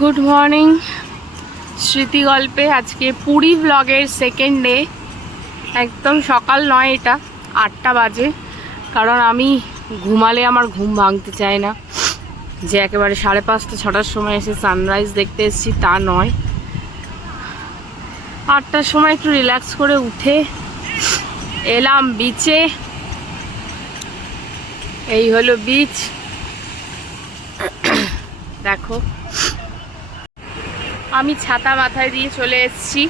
Good morning, স্মৃতি গল্পে আজকে পুরী ব্লগের সেকেন্ড ডে একদম সকাল নয় এটা, আটটা বাজে, কারণ আমি ঘুমালে আমার ঘুম ভাঙতে চায় না। যে একেবারে সাড়ে পাঁচটা, ছটার সময় এসে সানরাইজ দেখতে এসেছি, তা নয়। আটটার সময় একটু রিল্যাক্স করে উঠে এলাম বিচে এই হলো বিচ দেখো। আমি ছাতা মাথায় দিয়ে চলে এসেছি।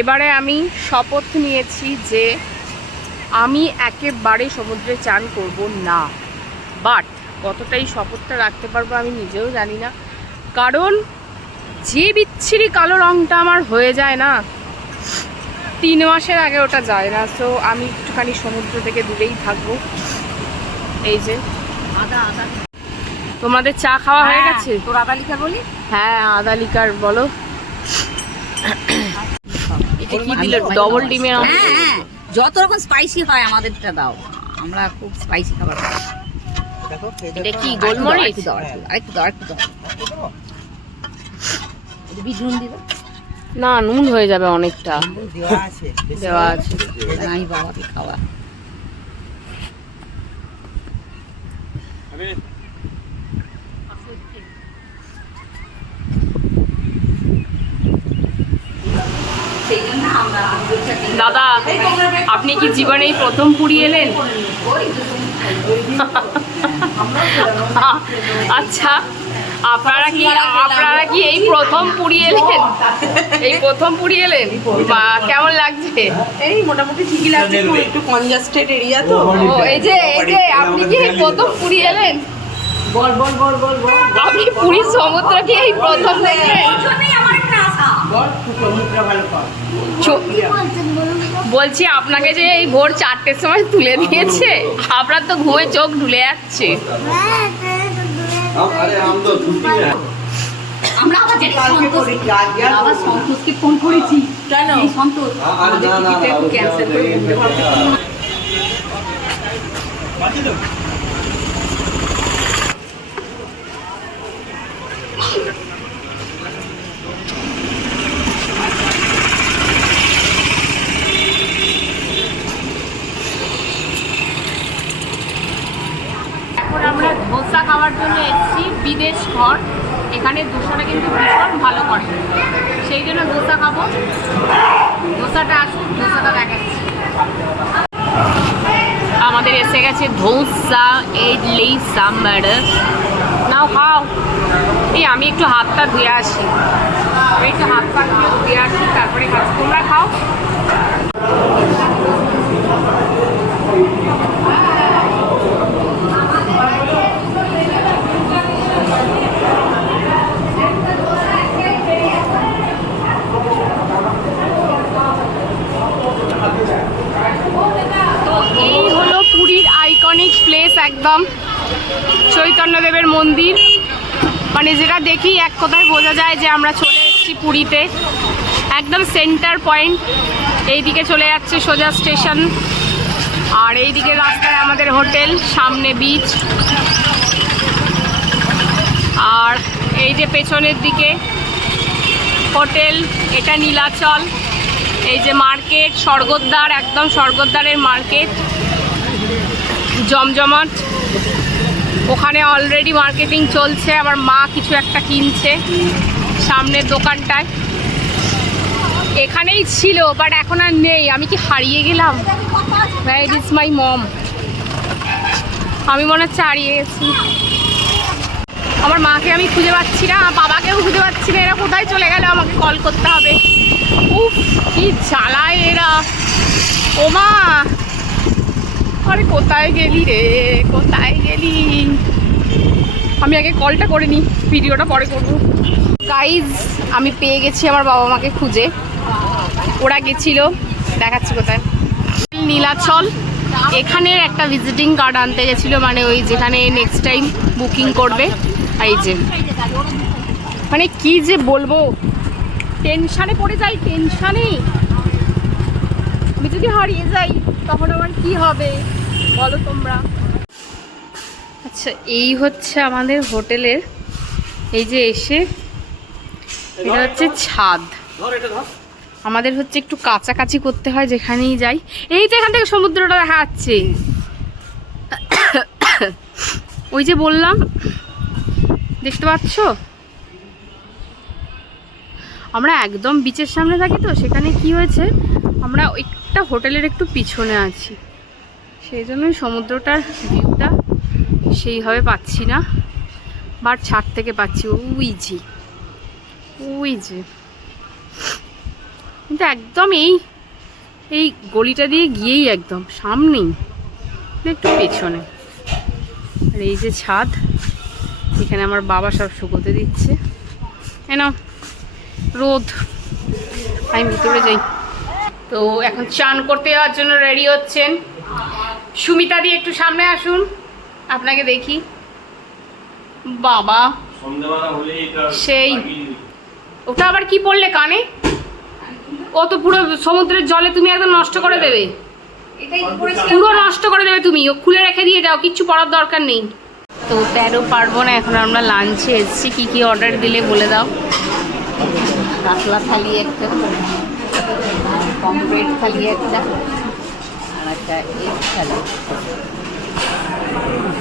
এবারে আমি শপথ নিয়েছি যে আমি একেবারে সমুদ্রে চান করব না। বাট কতটাই শপথটা রাখতে পারব আমি নিজেও জানি না। কারণ যে বিচ্ছিরি কালো রঙটা আমার হয়ে যায় না তিন মাসের আগে ওটা যায় না। সো আমি একটুখানি সমুদ্র থেকে দূরেই থাকব। এই যে। আদা আদা তোমাদের চা খাওয়া হয়ে গেছে? তোর আদা লিখা বলি? হ্যাঁ আদা লিকার বলো। এটা কি দিল ডবল ডিমের হ্যাঁ হ্যাঁ। যত রকম স্পাইসি হয় আমাদেরটা দাও। আমরা খুব স্পাইসি খাবার খাই। এটা কি গোলমরিচ? আরেকটু দাও আরেকটু দাও। আরেকটু দাও নুন দিবে? না নুন হয়ে যাবে অনেকটা। দেওয়া আছে। নাই বাবাকে খাওয়া সেই জন্য আমরা আঙ্গুলটা দিই। দাদা আপনি কি জীবনে প্রথম পুরী এলেন? আচ্ছা আপনারা কি আপনারা কি এই প্রথম পুরী এলেন? এই প্রথম পুরী এলেন? বা কেমন লাগছে? এই মোটামুটি ঠিকই লাগছে একটু কনজাস্টেড এরিয়া তো। ও এই যে এই যে আপনি কি এই প্রথম পুরী এলেন? বল বল বল বল বল। আপনি পুরীর সমুদ্র কি এই প্রথম দেখলেন? বলছি আপনাকে যে এই ভোর চারটের সময় তুলে দিয়েছে আপনার তো ঘুমে চোখ ঢুলে যাচ্ছে। আমরা আবার সন্তোষকে ফোন করেছি। কেন? সন্তোষ ক্যান্সেল করে বিদেশ ঘর। এখানে দোসাটা কিন্তু ভীষণ ভালো করে। সেই জন্য দোসা খাব। দোসাটা আসুন ধোসাটা দেখাচ্ছি। আমাদের এসে গেছে ধোসা, ইডলি, সাম্বার। নাও খাও। এই, আমি একটু হাতটা ধুয়ে আসি। আমি একটু হাত পা ধুয়ে আসি, তারপরে খাচ্ছি। তোমরা খাও তো এই হলো পুরীর আইকনিক প্লেস একদম চৈতন্যদেবের মন্দির। মানে যেটা দেখি এক কথায় বোঝা যায় যে আমরা চলে এসেছি পুরীতে। একদম সেন্টার পয়েন্ট এইদিকে চলে যাচ্ছে সোজা স্টেশন আর এইদিকে রাস্তায় আমাদের হোটেল, সামনে বিচ আর এই যে পেছনের দিকে হোটেল, এটা নীলাচল। এই যে মার্কেট স্বর্গদ্বার, একদম স্বর্গদ্বারের মার্কেট জমজমাট। ওখানে অলরেডি মার্কেটিং চলছে, আমার মা কিছু একটা কিনছে সামনের দোকানটায়। এখানেই ছিল বাট এখন আর নেই, আমি কি হারিয়ে গেলাম? ইট ইজ মাই মম আমি মনে হচ্ছে হারিয়ে গেছি। আমার মাকে আমি খুঁজে পাচ্ছি না, বাবাকেও খুঁজে পাচ্ছি না, এরা কোথায় চলে গেল, আমাকে কল করতে হবে। উফ, কি জ্বালায় এরা। ওমা! আরে কোথায় গেলি রে? কোথায় গেলি? আমি আগে কলটা করে নিই ভিডিওটা পরে করব। গাইজ আমি পেয়ে গেছি আমার বাবা মাকে খুঁজে। ওরা গেছিল, দেখাচ্ছি কোথায়। নীলাচল, এখানের একটা ভিজিটিং কার্ড আনতে গেছিল মানে ওই যেখানে নেক্সট টাইম বুকিং করবে। এই যে। মানে কি যে বলব? টেনশানে পড়ে যাই টেনশানে আমি যদি হারিয়ে যাই, তখন আমার কি হবে? বলো তোমরা। আচ্ছা এই হচ্ছে আমাদের হোটেলের এই যে এসে এটা হচ্ছে ছাদ। আমাদের হচ্ছে একটু কাছাকাছি করতে হয় যেখানেই যাই। এই তো এখান থেকে সমুদ্রটা দেখা যাচ্ছে। ওই যে বললাম দেখতে পাচ্ছ? আমরা একদম বিচের সামনে থাকি তো সেখানে কি হয়েছে আমরা একটা হোটেলের একটু পিছনে আছি। সেই জন্যই সমুদ্রটার ভিউটা সেইভাবে পাচ্ছি না। বাট ছাদ থেকে পাচ্ছি যে ওই যে কিন্তু একদম এই এই গলিটা দিয়ে গিয়েই একদম, সামনেই, একটু পেছনে। আর এই যে ছাদ, এখানে আমার বাবা সব শুকোতে দিচ্ছে। এন রোদ। আমি ভিতরে যাই। তো এখন চান করতে যাওয়ার জন্য রেডি হচ্ছেন। সুমিতা দিয়ে একটু সামনে আসুন। আপনাকে দেখি। বাবা। সেই। ওটা আবার কি পড়লে কানে? ও তো পুরো সমুদ্রের জলে তুমি একদম নষ্ট করে দেবে। পুরো নষ্ট করে দেবে তুমি। ও খুলে রেখে দিয়ে যাও কিচ্ছু পড়ার দরকার নেই। তো তেরো পারব না এখন আমরা লাঞ্চে এসেছি। কি কি অর্ডার দিলে বলে দাও। কাতলা থালি একটা। পমফ্রেট খালি একটা আর একটা এগ খালি।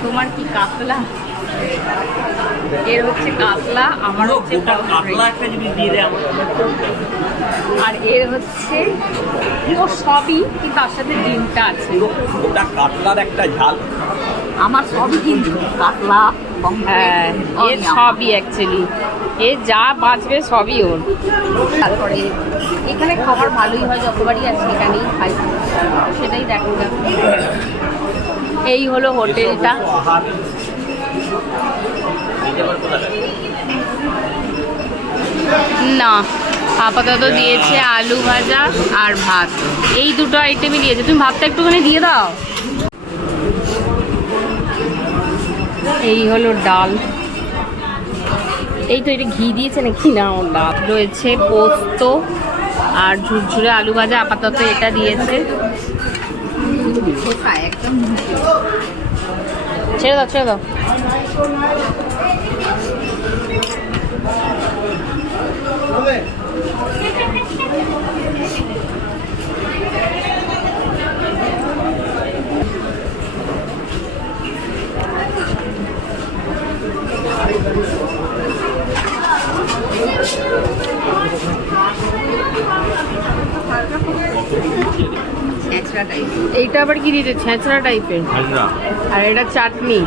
তোমার কি কাতলা? এর হচ্ছে কাতলা আমার হচ্ছে pomfret। আর এর হচ্ছে ও সবই কিন্তু তার সাথে ডিমটা আছে? ওটা কাতলার একটা ঝাল। আমার সবই কিন্তু কাতলা হ্যাঁ এর সবই অ্যাকচুয়ালি এ যা বাঁচবে সবই ওর। তারপরে এখানে খাবার ভালোই হয় যতবারই আছে এখানেই খাই। সেটাই দেখা যাক। এই হলো হোটেলটা। না আপাতত দিয়েছে আলু ভাজা আর ভাত। এই দুটো আইটেমই দিয়েছে। তুমি ভাতটা একটুখানি দিয়ে দাও। এই হলো ডাল। এই তো এটা ঘি দিয়েছে নাকি? না ও ডাল রয়েছে পোস্ত আর ঝুরঝুরে আলু ভাজা, আপাতত এটা দিয়েছে। ছেড়ে দাও ছেড়ে দাও। এইটা আবার কি দিয়েছে? ছেঁচড়া টাইপের আর এটা চাটনি।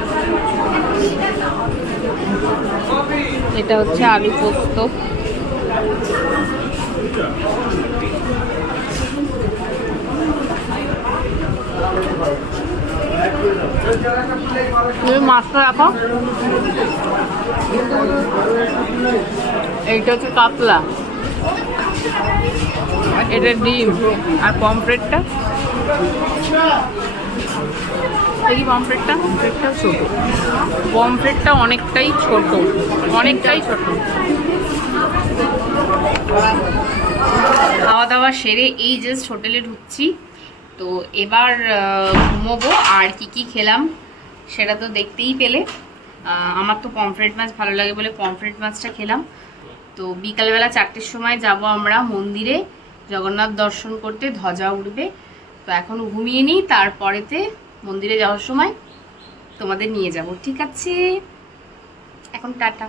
এটা হচ্ছে আলু পোস্ত। তুমি মাছটা রাখো এইটা হচ্ছে কাতলা। এটা ডিম। আর পমফ্রেটটা? দেখি পমফ্রেটটা পমফ্রেটটা ছোট। পমফ্রেটটা অনেকটাই ছোট। অনেকটাই ছোট। খাওয়া দাওয়া সেরে এই জাস্ট হোটেলে ঢুকছি। তো এবার ঘুমোবো। আর কি কি খেলাম সেটা তো দেখতেই পেলে। আমার তো পমফ্রেট মাছ ভালো লাগে বলে পমফ্রেট মাছটা খেলাম। তো বিকালবেলা চারটের সময় যাব আমরা মন্দিরে। জগন্নাথ দর্শন করতে ধ্বজা উঠবে। তো এখন ঘুমিয়ে নিই, তারপরেতে মন্দিরে যাওয়ার সময় তোমাদের নিয়ে যাব, ঠিক আছে? এখন টাটা।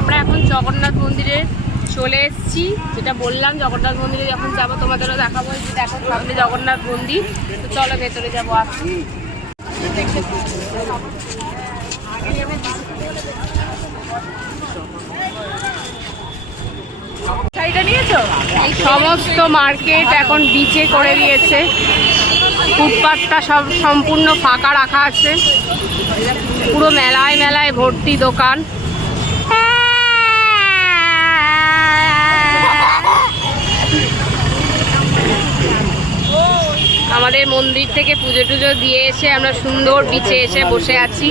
আমরা এখন জগন্নাথ মন্দিরে চলে এসেছি। যেটা বললাম, জগন্নাথ মন্দিরে যখন যাব, তোমাদেরও দেখাবো। যে দেখো, সামনে জগন্নাথ মন্দির। তো চলো, ভেতরে যাব আসি শাড়িটা নিয়েছো? সমস্ত মার্কেট এখন বিচে করে দিয়েছে। ফুটপাতটা সব সম্পূর্ণ ফাঁকা রাখা আছে। পুরো মেলায় মেলায় ভর্তি দোকান। আমাদের মন্দির থেকে পুজো টুজো দিয়ে এসে আমরা সুন্দর বিচে এসে বসে আছি।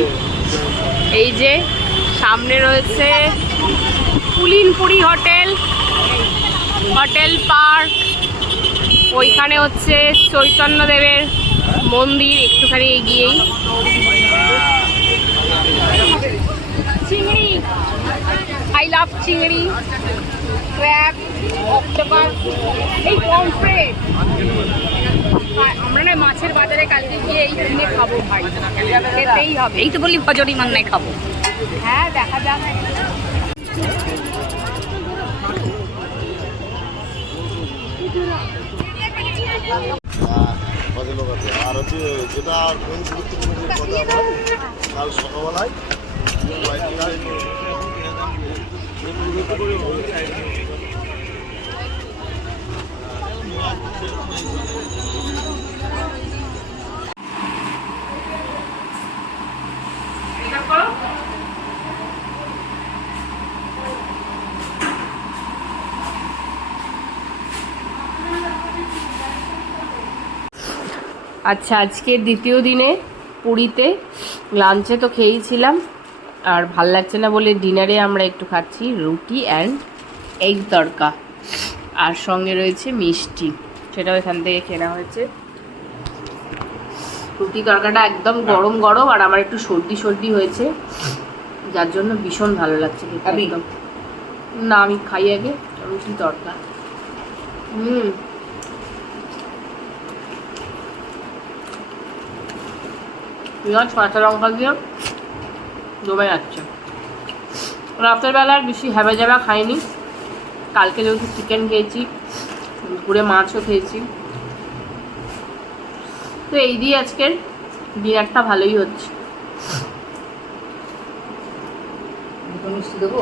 এই যে সামনে রয়েছে পুলিনপুরি হোটেল। হোটেল পার্ক ওইখানে হচ্ছে চৈতন্যদেবের মন্দির একটুখানি এগিয়েই। চিংড়ি আই লাভ চিংড়ি। অক্টোপাস এই পমফ্রেট আমরা না মাছের বাজারে কালকে গিয়ে এই কিনে খাব ভাই। খেতেই হবে। এই তো বললি ভজরি মান্নাই খাব। হ্যাঁ দেখা যাক। আছে যেটা মেন গুরুত্বপূর্ণ যে কথা আমার কাল সকালবেলায় ফ্লাইটটায় আচ্ছা আজকের দ্বিতীয় দিনে পুরীতে লাঞ্চে তো খেয়েছিলাম আর ভালো লাগছে না বলে ডিনারে আমরা একটু খাচ্ছি রুটি অ্যান্ড এগ তড়কা। আর সঙ্গে রয়েছে মিষ্টি সেটাও এখান থেকে কেনা হয়েছে। রুটি তরকাটা একদম গরম গরম আর আমার একটু সর্দি সর্দি হয়েছে যার জন্য ভীষণ ভালো লাগছে একদম। না আমি খাই আগে রুটি তরকা হুম। পেঁয়াজ কাঁচা লঙ্কা দিয়ে জমে যাচ্ছে। রাত্রেবেলা বেলা আর বেশি হ্যাবা জ্যাবা খাইনি। কালকে যেহেতু চিকেন খেয়েছি, দুপুরে মাছও খেয়েছি। তো এই দিয়ে আজকের ডিনারটা ভালোই হচ্ছে। মিষ্টি দেবো?